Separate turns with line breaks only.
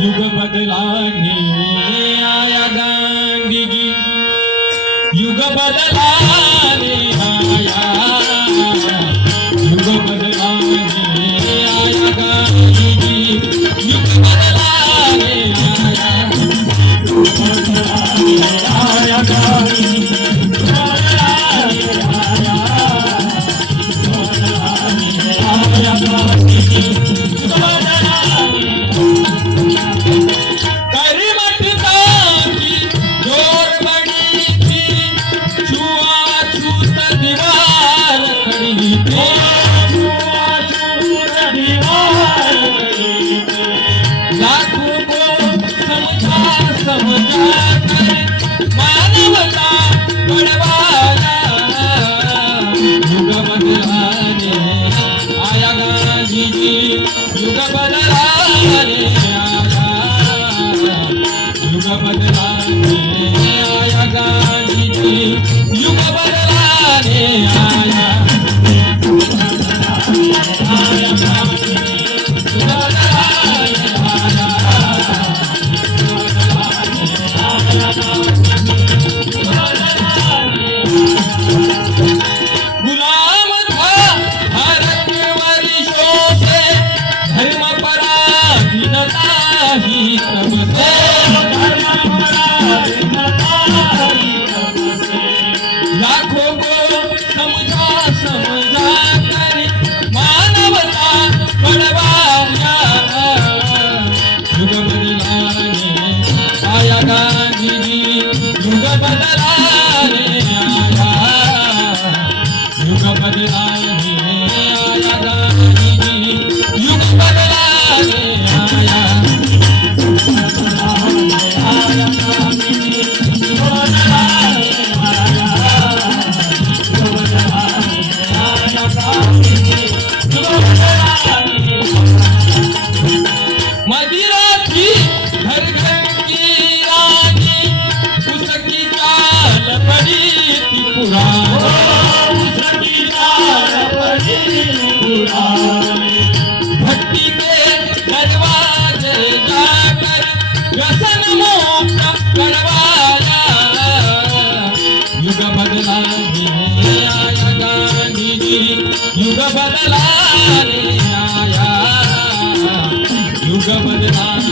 युग बदलाने आया गांधी जी। युग बदलाने आया बदला आया गा ಯುಗ ಬದಲಾನೆ ಆಯಾ ಯುಗ ಬದಲಾನೆ